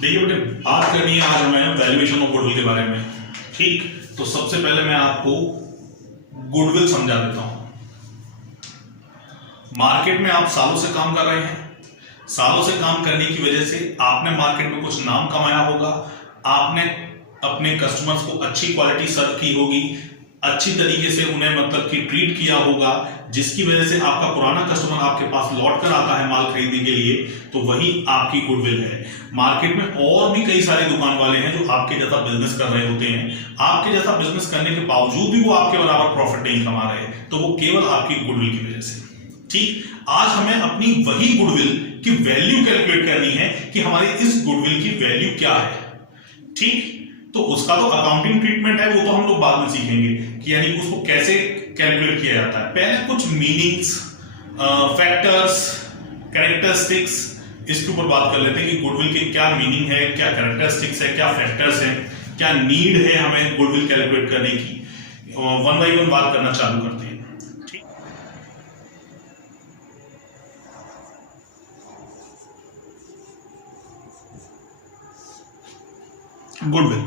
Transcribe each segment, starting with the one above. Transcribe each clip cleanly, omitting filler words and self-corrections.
देखिए बेटे, बात करनी है आज हमें वैल्यूएशन ऑफ गुडविल के बारे में। ठीक, तो सबसे पहले मैं आपको गुडविल समझा देता हूं। मार्केट में आप सालों से काम कर रहे हैं, सालों से काम करने की वजह से आपने मार्केट में कुछ नाम कमाया होगा, आपने अपने कस्टमर्स को अच्छी क्वालिटी सर्व की होगी, अच्छी तरीके से उन्हें मतलब कि ट्रीट किया होगा, जिसकी वजह से आपका पुराना कस्टमर आपके पास लौट कर आता है माल खरीदने के लिए, तो वही आपकी गुडविल है। मार्केट में और भी कई सारे दुकान वाले हैं जो आपके जैसा बिजनेस कर रहे होते हैं, आपके जैसा बिजनेस करने के बावजूद भी वो आपके बराबर प्रॉफिट नहीं कमा रहे, तो वो केवल आपकी गुडविल की वजह से। ठीक, आज हमें अपनी वही गुडविल की वैल्यू कैलकुलेट करनी है कि हमारी इस गुडविल की वैल्यू क्या है। ठीक, तो उसका तो अकाउंटिंग ट्रीटमेंट है, वो तो हम लोग बाद में सीखेंगे कि यानी उसको कैसे कैलकुलेट किया जाता है। पहले कुछ मीनिंग्स, फैक्टर्स, कैरेक्टरिस्टिक्स, इसके ऊपर बात कर लेते हैं कि गुडविल के क्या मीनिंग है, क्या कैरेक्टरिस्टिक्स है, क्या फैक्टर्स है, क्या नीड है हमें गुडविल कैलकुलेट करने की। वन बाई वन बात करना चालू करते हैं। गुडविल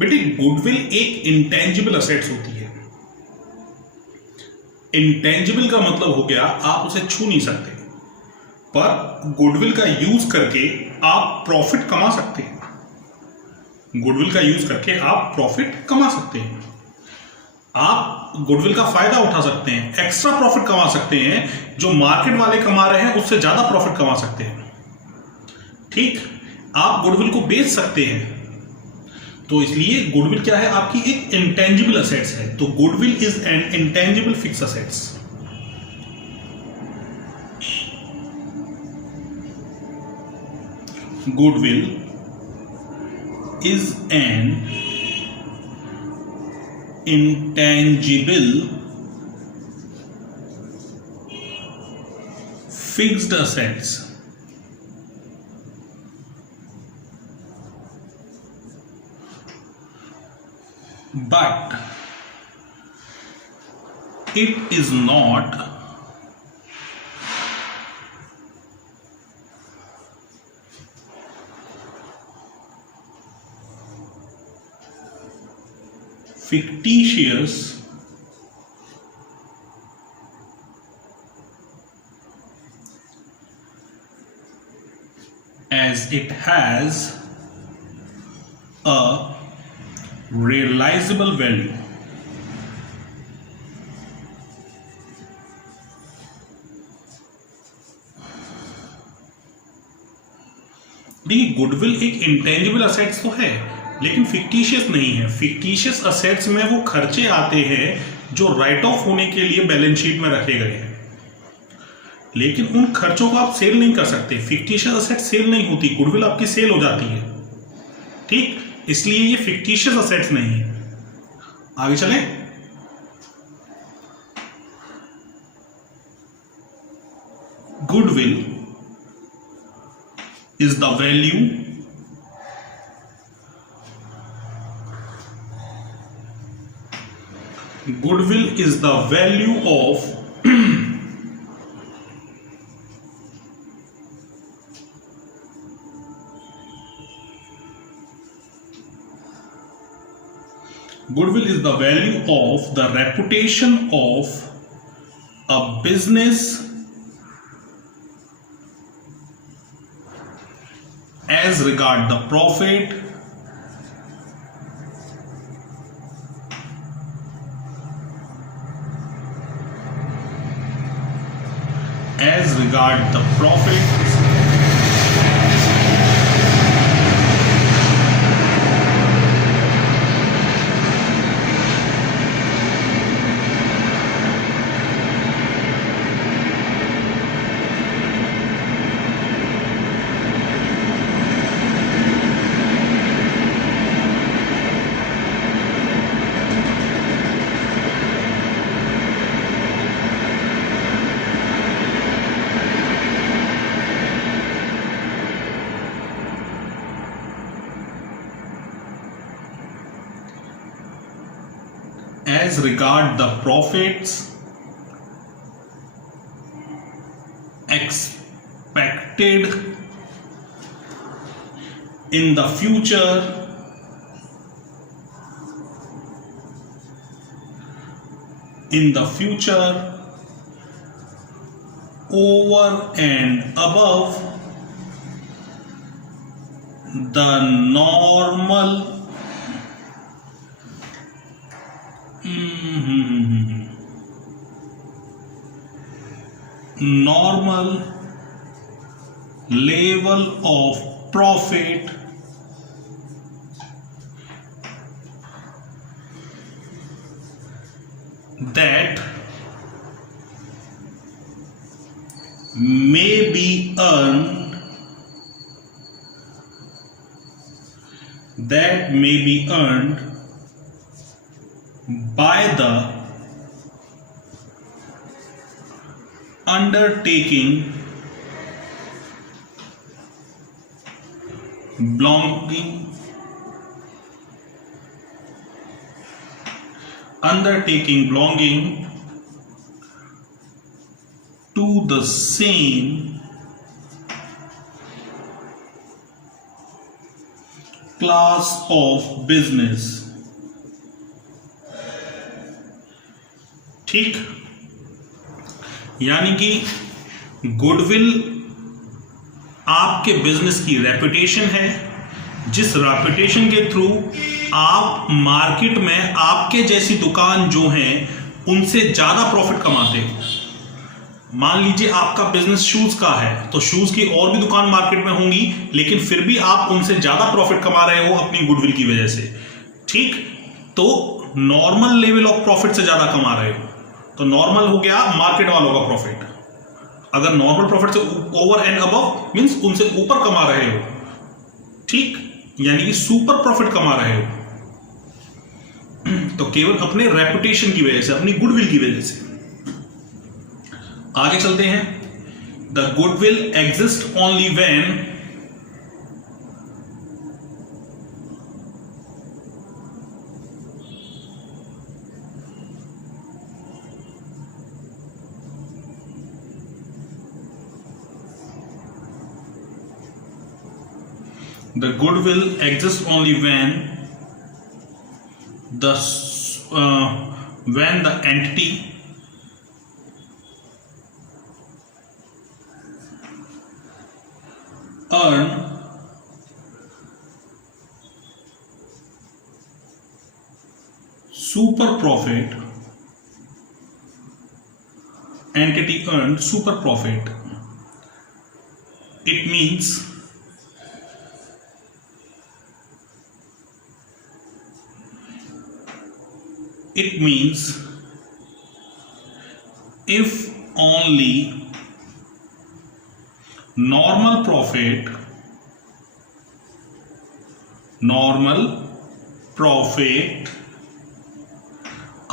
बेटे, गुडविल एक इंटेंजिबल असेट्स होती है। इंटेंजिबल का मतलब हो गया आप उसे छू नहीं सकते, पर गुडविल का यूज करके आप प्रॉफिट कमा सकते हैं। गुडविल का यूज करके आप प्रॉफिट कमा सकते हैं, आप गुडविल का फायदा उठा सकते हैं, एक्स्ट्रा प्रॉफिट कमा सकते हैं, जो मार्केट वाले कमा रहे हैं उससे ज्यादा प्रॉफिट कमा सकते हैं। ठीक, आप गुडविल को बेच सकते हैं, तो इसलिए गुडविल क्या है, आपकी एक इंटेंजिबल असेट्स है। तो goodwill is an intangible fix assets. Goodwill is an intangible fixed assets but it is not fictitious as it has a realizable value। देखिए, गुडविल एक इंटेंजिबल असेट्स तो है लेकिन फिक्टिशियस नहीं है। फिक्टिशियस असेट्स में वो खर्चे आते हैं जो राइट ऑफ होने के लिए बैलेंस शीट में रखे गए हैं, लेकिन उन खर्चों को आप सेल नहीं कर सकते। फिक्टिशियस असेट सेल नहीं होती, गुडविल आपकी सेल हो जाती है। ठीक, इसलिए ये फिक्टिशियस असेट्स नहीं है। आगे चले, goodwill is the value of Goodwill is the value of the reputation of a business as regard the profit, as regard the profit as regard the profits expected expected in the future over and above the normal level of profit that may be earned by the undertaking belonging to the same class of business. ठीक, यानी कि goodwill आपके business की reputation है, जिस reputation के through आप market में आपके जैसी दुकान जो हैं उनसे ज्यादा प्रॉफिट कमाते हो। मान लीजिए आपका बिजनेस शूज का है तो शूज की और भी दुकान मार्केट में होंगी, लेकिन फिर भी आप उनसे ज्यादा प्रॉफिट कमा रहे हो अपनी गुडविल की वजह से। ठीक, तो नॉर्मल लेवल ऑफ प्रॉफिट से ज्यादा कमा रहे हो, तो नॉर्मल हो गया मार्केट वालों का प्रॉफिट। अगर नॉर्मल प्रॉफिट से ओवर एंड अबव मींस उनसे ऊपर कमा रहे हो, ठीक, यानी कि सुपर प्रॉफिट कमा रहे हो, तो केवल अपने रेपुटेशन की वजह से, अपनी गुडविल की वजह से। आगे चलते हैं। The goodwill exist only when the goodwill exists only when the entity earn super profit, entity earned super profit. It means if only normal profit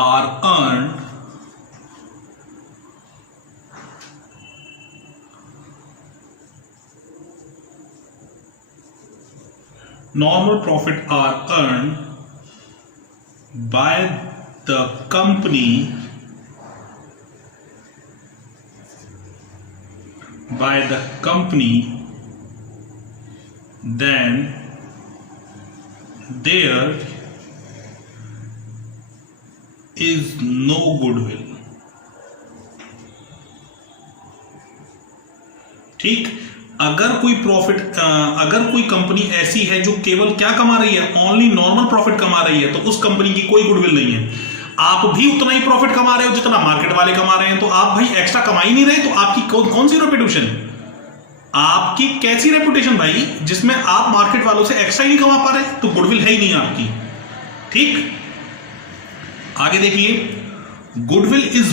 are earned by the company then there is no goodwill. ठीक, अगर कोई company ऐसी है जो केवल क्या कमा रही है, ओनली नॉर्मल प्रॉफिट कमा रही है, तो उस कंपनी की कोई गुडविल नहीं है। आप भी उतना ही प्रॉफिट कमा रहे हो जितना मार्केट वाले कमा रहे हैं, तो आप भाई एक्स्ट्रा कमा ही नहीं रहे, तो आपकी कौन सी रेपुटेशन, आपकी कैसी रेपुटेशन भाई जिसमें आप मार्केट वालों से एक्स्ट्रा ही नहीं कमा पा रहे, तो गुडविल है ही नहीं आपकी। ठीक, आगे देखिए। Goodwill is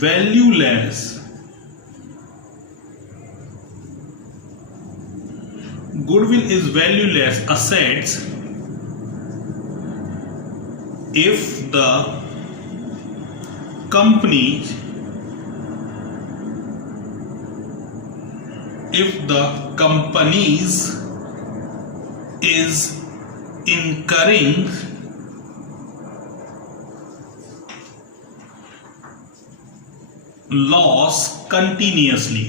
valueless Goodwill is valueless assets if the company's is incurring loss continuously.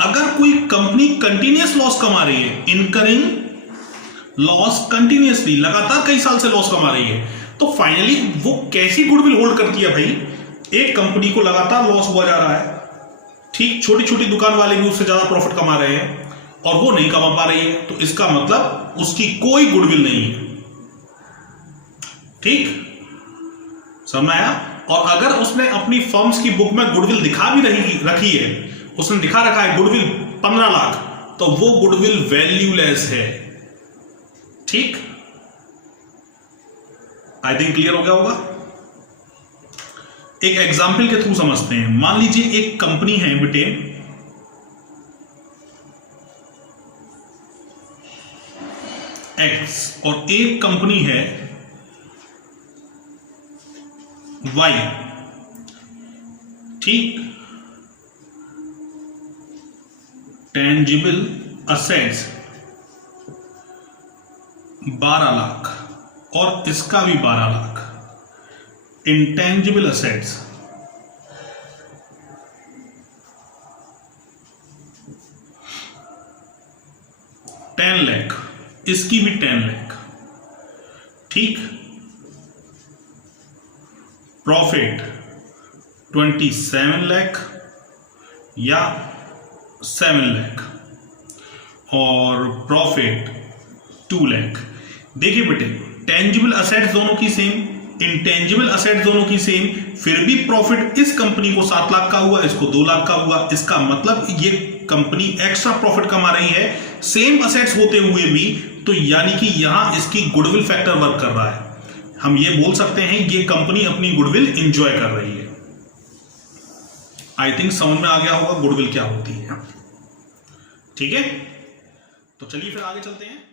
अगर कोई कंपनी कंटिन्यूअस लॉस कमा रही है, इनकरिंग लॉस कंटिन्यूअसली, लगातार कई साल से लॉस कमा रही है, तो फाइनली वो कैसी गुडविल होल्ड करती है भाई? एक कंपनी को लगातार लॉस हुआ जा रहा है, ठीक, छोटी छोटी दुकान वाले भी उससे ज्यादा प्रॉफिट कमा रहे हैं और वो नहीं कमा पा रही है, तो इसका मतलब उसकी कोई गुडविल नहीं है। ठीक, समझ में आया? और अगर उसने अपनी फर्म्स की बुक में गुडविल दिखा भी रखी है, उसने दिखा रखा है गुडविल 15 लाख, तो वो गुडविल वैल्यूलेस है। ठीक, आई थिंक क्लियर हो गया होगा। एक एग्जाम्पल के थ्रू समझते हैं। मान लीजिए एक कंपनी है बेटे, एक्स, और एक कंपनी है वाई। ठीक, टेंजिबल असेट्स 12 लाख और इसका भी 12 लाख। इंटेंजिबल असेट्स 10 लाख, इसकी भी 10 लाख। ठीक, प्रॉफिट 27 लाख या 7 लाख और प्रॉफिट 2 लाख। देखिए बेटे, टेंजिबल असेट्स दोनों की सेम, इंटेंजिबल असेट्स दोनों की सेम, फिर भी प्रॉफिट इस कंपनी को 7 लाख का हुआ, इसको 2 लाख का हुआ। इसका मतलब ये कंपनी एक्स्ट्रा प्रॉफिट कमा रही है सेम असेट्स होते हुए भी, तो यानी कि यहां इसकी गुडविल फैक्टर वर्क कर रहा है। हम ये बोल सकते हैं ये कंपनी अपनी गुडविल एंजॉय कर रही है। आई थिंक समझ में आ गया होगा गुडविल क्या होती है। ठीक है, तो चलिए फिर आगे चलते हैं।